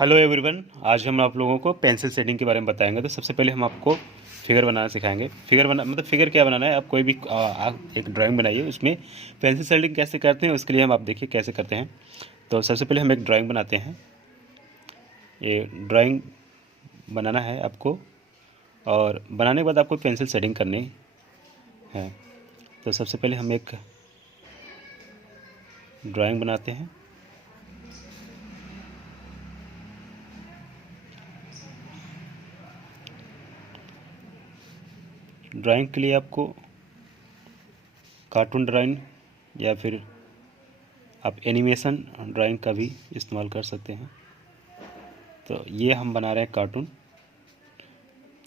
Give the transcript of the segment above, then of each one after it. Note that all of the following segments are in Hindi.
हेलो एवरीवन, आज हम आप लोगों को पेंसिल शेडिंग के बारे में बताएंगे। तो सबसे पहले हम आपको फिगर बनाना सिखाएंगे। फिगर क्या बनाना है। आप कोई भी एक ड्राइंग बनाइए, उसमें पेंसिल शेडिंग कैसे करते हैं उसके लिए हम आप देखिए कैसे करते हैं। तो सबसे पहले हम एक ड्राइंग बनाते हैं। ये ड्राइंग बनाना है आपको, और बनाने के बाद आपको पेंसिल शेडिंग करनी है। तो सबसे पहले हम एक ड्राइंग बनाते हैं। ड्राइंग के लिए आपको कार्टून ड्राइंग या फिर आप एनिमेशन ड्राइंग का भी इस्तेमाल कर सकते हैं। तो ये हम बना रहे हैं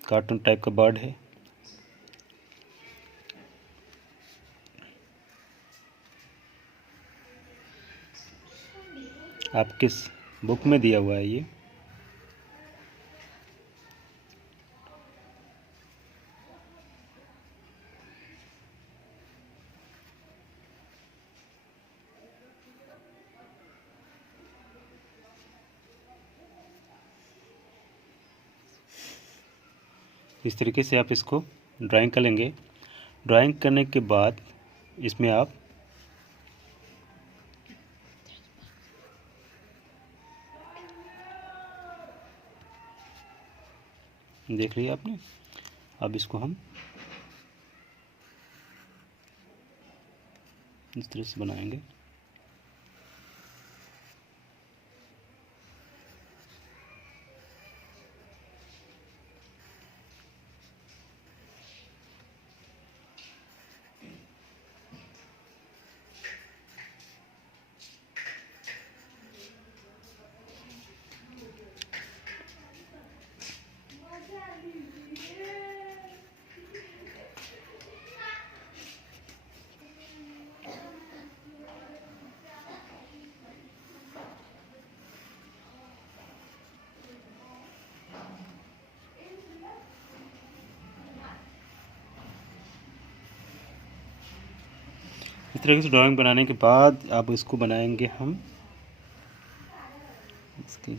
कार्टून टाइप का बर्ड है। आप किस बुक में दिया हुआ है ये। इस तरीके से आप इसको ड्राइंग कर लेंगे। ड्राइंग करने के बाद इसमें आप देख लिया आपने। अब इसको हम इस तरह से बनाएंगे। इस तरीके से ड्राइंग बनाने के बाद अब इसको बनाएंगे हम इसकी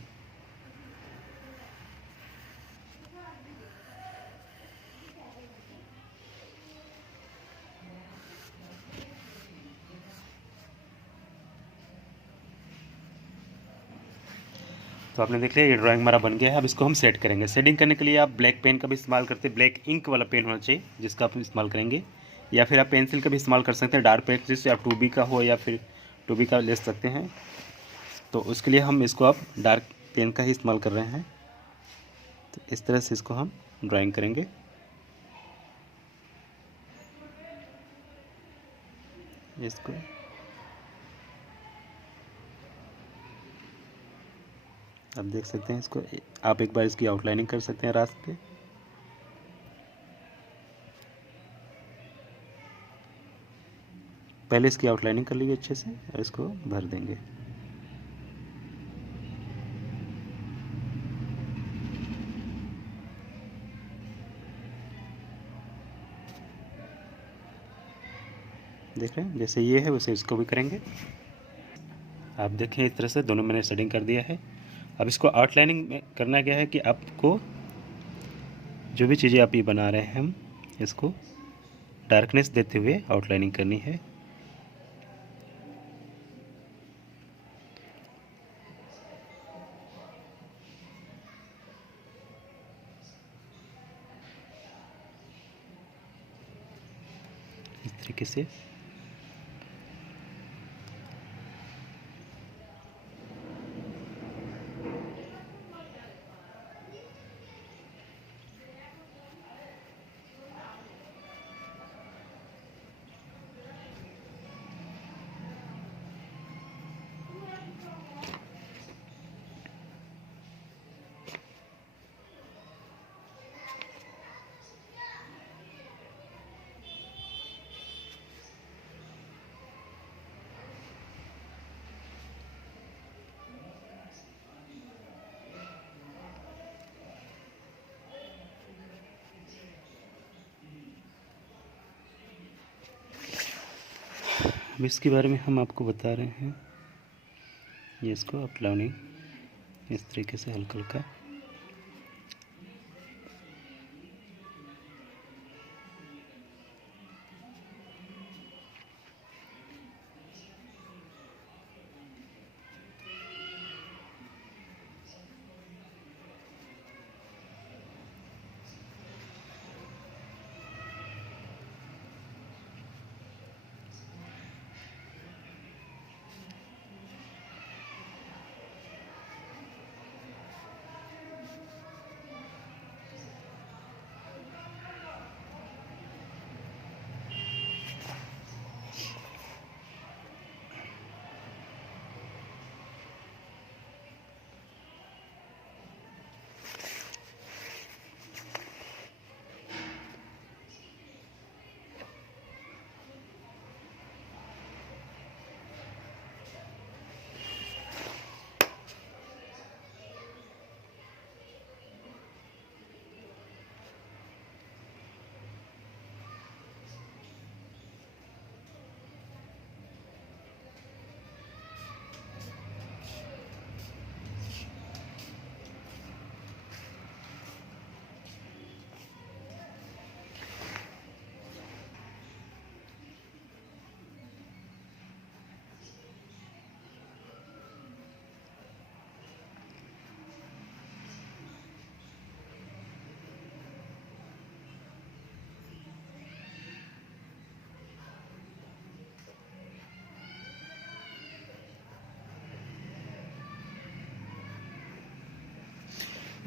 तो आपने देख लिया ये ड्राइंग हमारा बन गया है। अब इसको हम सेट करेंगे। शेडिंग करने के लिए आप ब्लैक पेन का भी इस्तेमाल करते हैं। ब्लैक इंक वाला पेन होना चाहिए जिसका आप इस्तेमाल करेंगे, या फिर आप पेंसिल का भी इस्तेमाल कर सकते हैं। डार्क पेंसिल आप 2B का हो या फिर 2B का ले सकते हैं। तो उसके लिए हम इसको अब डार्क पेन का ही इस्तेमाल कर रहे हैं। तो इस तरह से इसको हम ड्राइंग करेंगे। इसको आप देख सकते हैं। इसको आप एक बार इसकी आउटलाइनिंग कर सकते हैं रास्ते पे। पहले इसकी आउटलाइनिंग कर लीजिए अच्छे से और इसको भर देंगे। देख रहे हैं, जैसे ये है वैसे इसको भी करेंगे। आप देखें इस तरह से दोनों मैंने शेडिंग कर दिया है। अब इसको आउटलाइनिंग में करना क्या है कि आपको जो भी चीज़ें आप ये बना रहे हैं हम इसको डार्कनेस देते हुए आउटलाइनिंग करनी है। इस तरीके से अब इसके बारे में हम आपको बता रहे हैं। ये इसको आउटलाइनिंग इस तरीके से हल्का हल्का।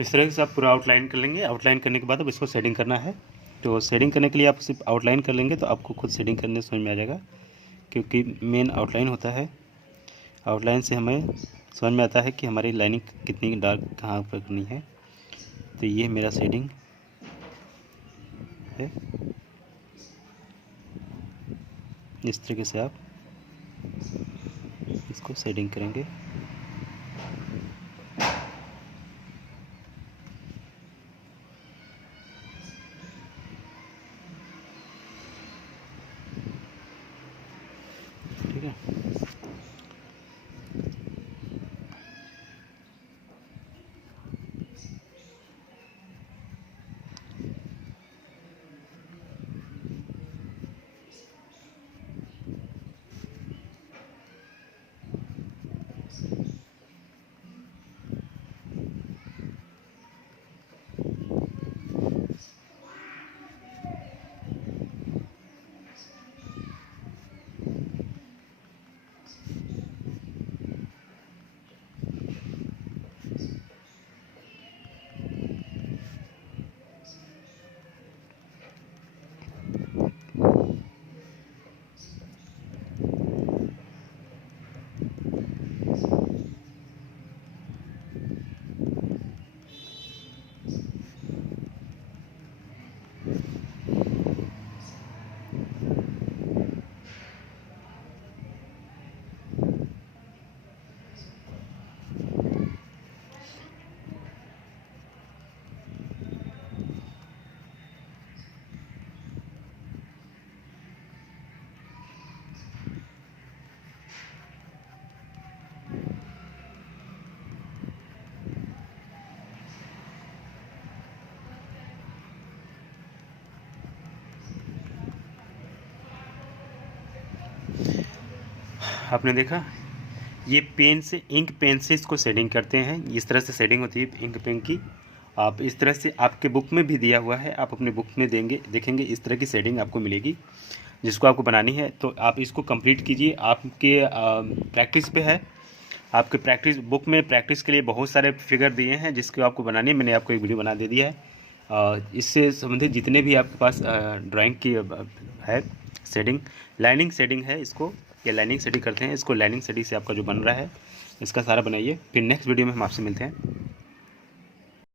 इस तरह से आप पूरा आउटलाइन कर लेंगे। आउटलाइन करने के बाद अब इसको शेडिंग करना है। तो शेडिंग करने के लिए आप सिर्फ आउटलाइन कर लेंगे तो आपको खुद शेडिंग करने समझ में आ जाएगा, क्योंकि मेन आउटलाइन होता है। आउटलाइन से हमें समझ में आता है कि हमारी लाइनिंग कितनी डार्क कहाँ पर करनी है। तो ये मेरा शेडिंग है। इस तरीके से आप इसको शेडिंग करेंगे। ठीक है। आपने देखा, ये पेन से, इंक पेन से इसको शेडिंग करते हैं। इस तरह से शेडिंग होती है इंक पेन की। आप इस तरह से, आपके बुक में भी दिया हुआ है, आप अपने बुक में देखेंगे इस तरह की शेडिंग आपको मिलेगी, जिसको आपको बनानी है। तो आप इसको कंप्लीट कीजिए। आपके प्रैक्टिस पे है। आपके प्रैक्टिस बुक में प्रैक्टिस के लिए बहुत सारे फिगर दिए हैं, जिसको आपको बनानी है। मैंने आपको एक वीडियो बना दे दिया है। इससे संबंधित जितने भी आपके पास ड्राइंग की है शेडिंग, लाइनिंग शेडिंग है, इसको ये लाइनिंग शेडिंग करते हैं। इसको लाइनिंग शेडिंग से आपका जो बन रहा है, इसका सारा बनाइए। फिर नेक्स्ट वीडियो में हम आपसे मिलते हैं।